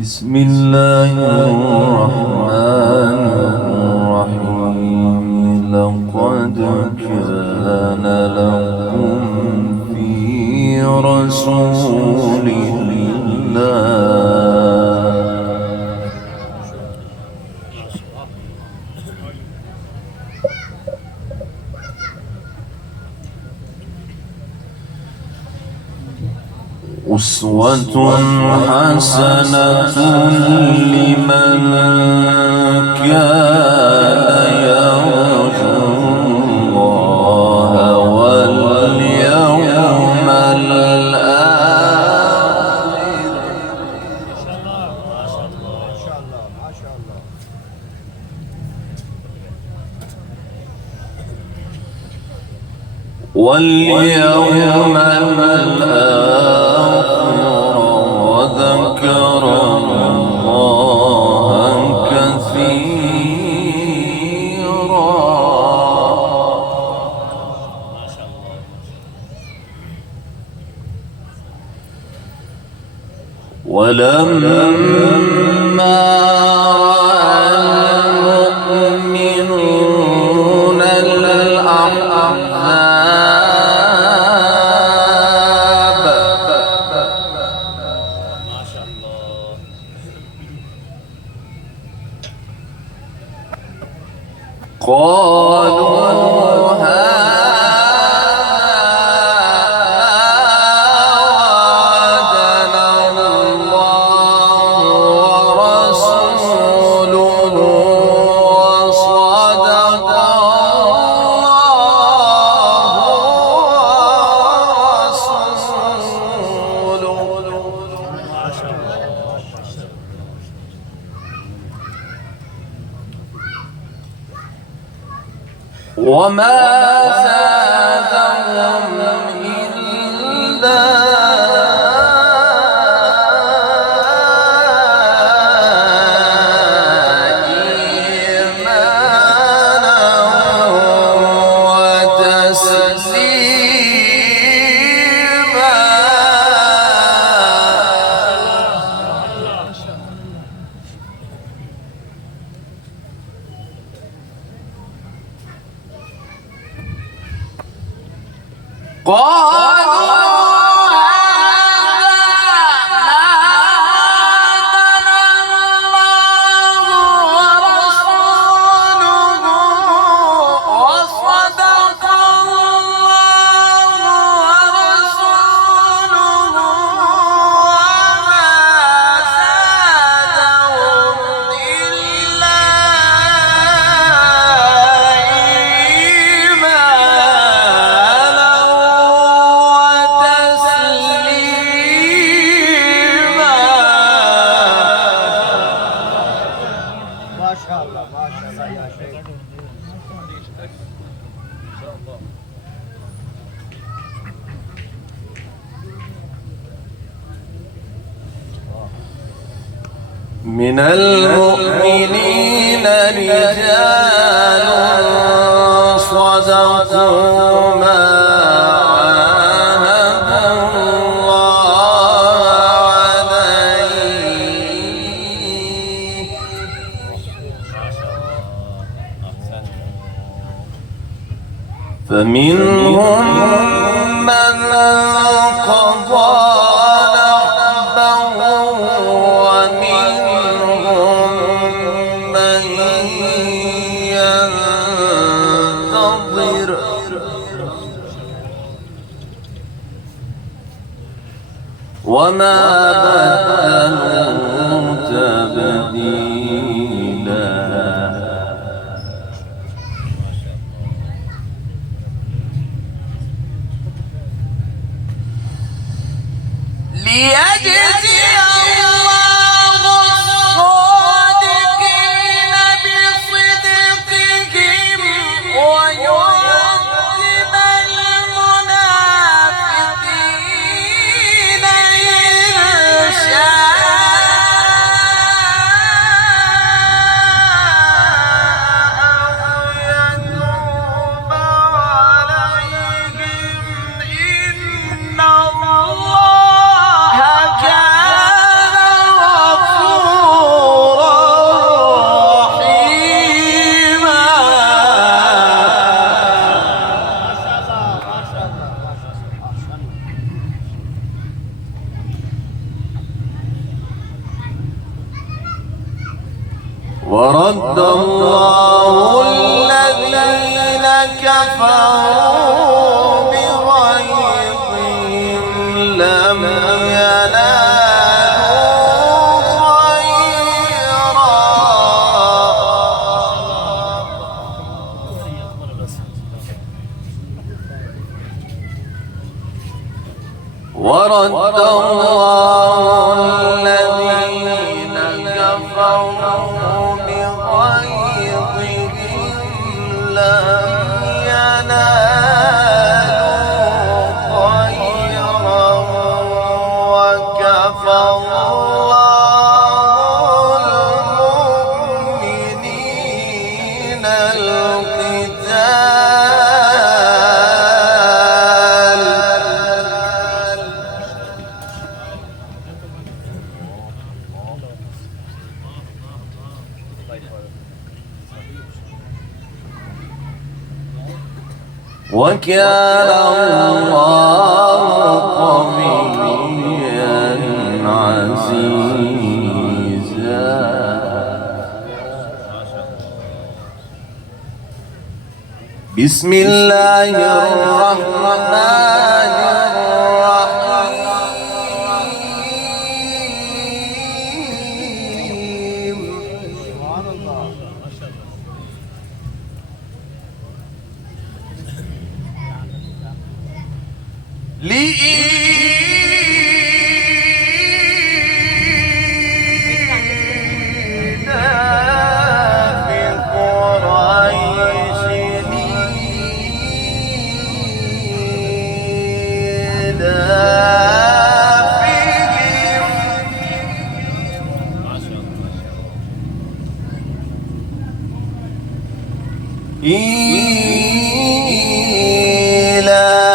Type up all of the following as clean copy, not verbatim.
بسم الله الرحمن الرحيم. لقد كان لكم في رسول الله أسوة حسنة لمن كان يرجو الله واليوم الآخر واليوم الآخر وذكر الله كثيرا. ولما قالوا هذا الله ورسوله وصدق وما زادهم إلا إيمانا وتسليما. من المؤمنين رجال صدقوا ما عاهدوا الله عليه فمنهم من قضى وما بدلوا تبديلا. ليجزي الله الصادقين بصدقهم ويعذب المنافقين إن شاء ورد الله الذين كفروا بغيظهم لم ينالوا خيرا ورد الله الذين كفروا بغيظهم لم ينالوا خيرا وكفى الله المؤمنين القتال وكان الله قويا عزيزا بسم الله الرحمن الرحيم لإيلاف قريش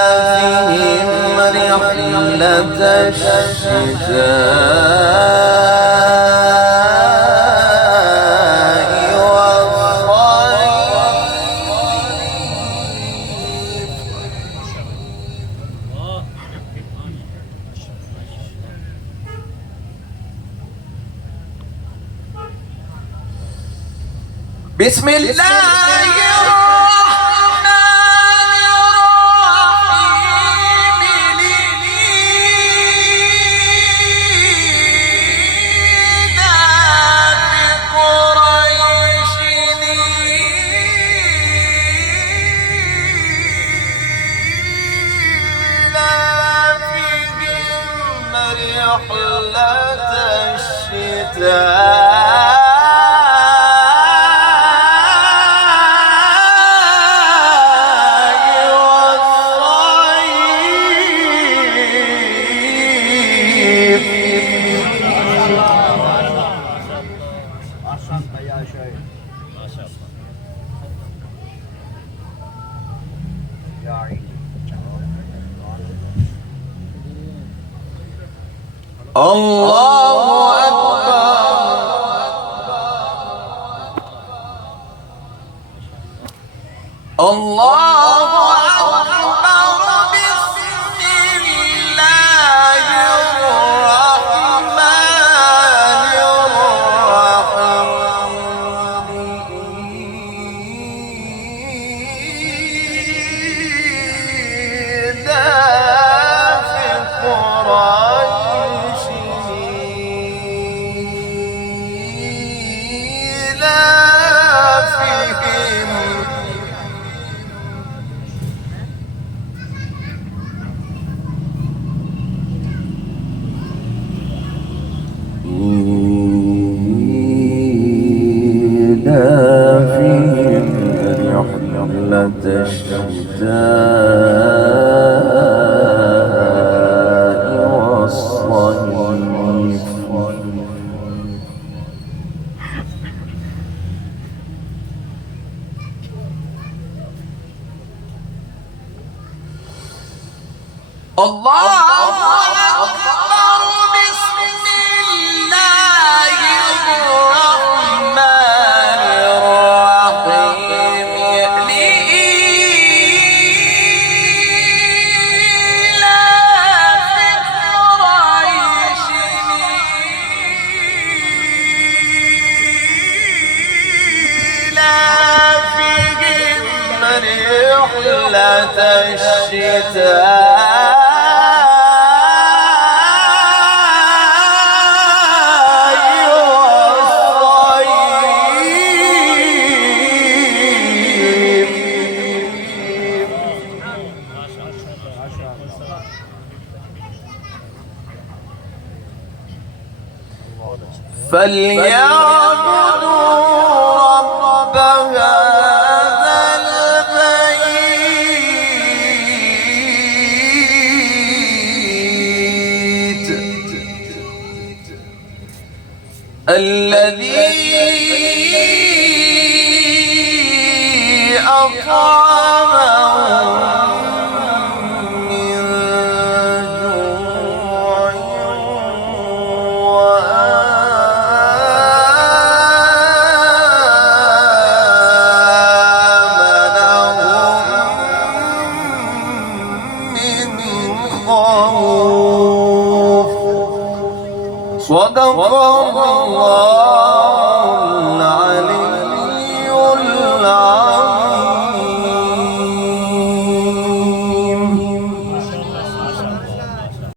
إيلافهم رحلة الشتاء والصيف بسم الله رحلة الشتاء والصيف أحسنت يا شيخ ما شاء الله. يا عيني الله أكبر الله أكبر بسم الله الرحمن الرحيم إيلاف قريش إيلافهم إيلافهم رحلة الشتاء والصيف الله أكبر بسم الله الرحمن الرحيم رحلة الشتاء والصيف. ما شاء الله. فليعبدوا رب هذا البيت الذي أطعمهم